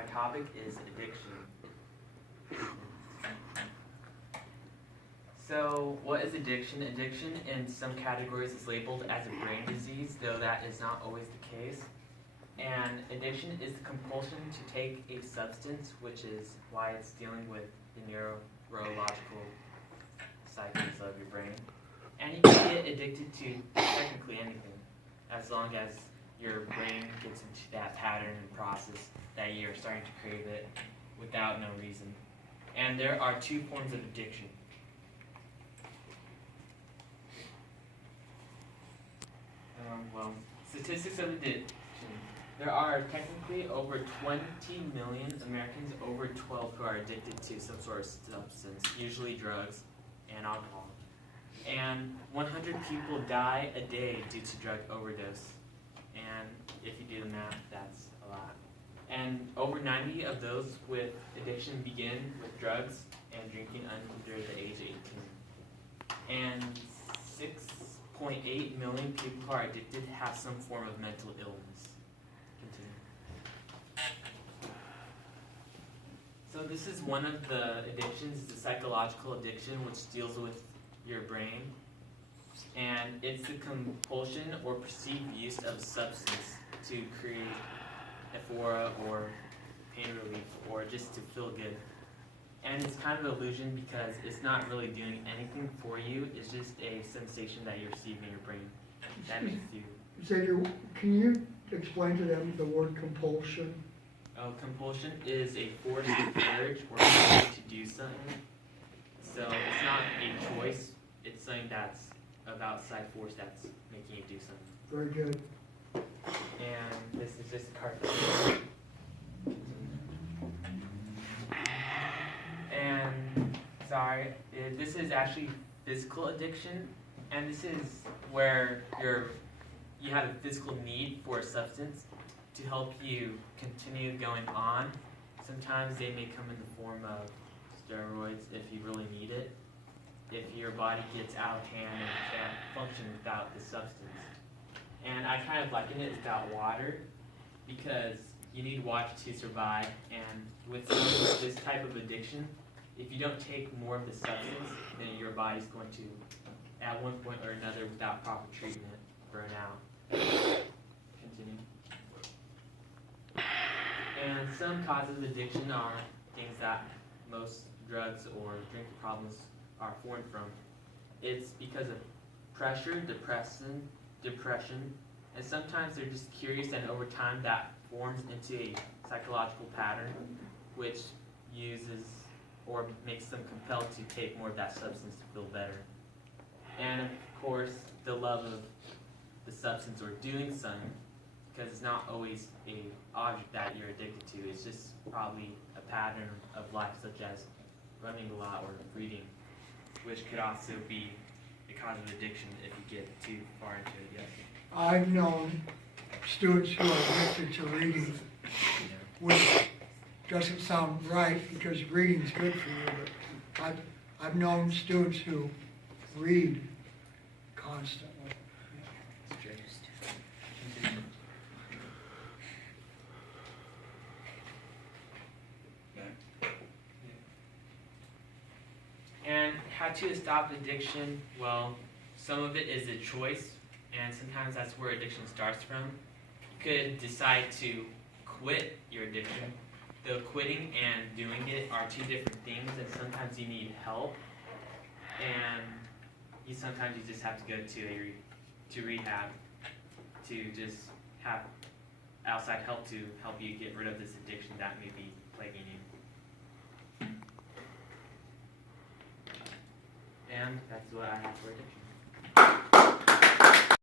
my topic is addiction. So, what is addiction? Addiction in some categories is labeled as a brain disease, though that is not always the case. And addiction is the compulsion to take a substance, which is why it's dealing with the neurological cycles of your brain. And you can get addicted to technically anything, as long as your brain gets into that pattern and process that you're starting to crave it without no reason. And there are two forms of addiction. Statistics of addiction. There are technically over 20 million Americans over 12 who are addicted to some sort of substance, usually drugs and alcohol. And 100 people die a day due to drug overdose. And if you do the math, that's a lot. And over 90 of those with addiction begin with drugs and drinking under the age of 18. And 6.8 million people who are addicted have some form of mental illness. Continue. So this is one of the addictions, the psychological addiction, which deals with your brain. And it's the compulsion or perceived use of a substance to create euphoria or pain relief or just to feel good. And it's kind of an illusion because it's not really doing anything for you. It's just a sensation that you're receiving in your brain. That makes you... Xavier, can you explain to them the word compulsion? Compulsion is a forced urge or need to do something. So it's not a choice. It's something that's of outside force that's making you do something. Very good. And this is just a card. And sorry, this is actually physical addiction, and this is where you have a physical need for a substance to help you continue going on. Sometimes they may come in the form of steroids if you really need it, if your body gets out of hand and can't function without the substance. And I kind of liken it without water, because you need water to survive, and with this type of addiction, if you don't take more of the substance, then your body's going to, at one point or another, without proper treatment, burn out. Continue. And some causes of addiction are things that most drugs or drinking problems are formed from. It's because of pressure, depression, and sometimes they're just curious, and over time that forms into a psychological pattern which uses or makes them compelled to take more of that substance to feel better. And of course, the love of the substance or doing something, because it's not always an object that you're addicted to. It's just probably a pattern of life, such as running a lot or reading, which could also be a cause of addiction if you get too far into it. Yes. I've known students who are addicted to reading, which doesn't sound right because reading's good for you, but I've known students who read constantly. And how to stop addiction? Well, some of it is a choice, and sometimes that's where addiction starts from. You could decide to quit your addiction. Though quitting and doing it are two different things, and sometimes you need help, and sometimes you just have to go to rehab to just have outside help to help you get rid of this addiction that may be plaguing you. And that's what I have for addiction.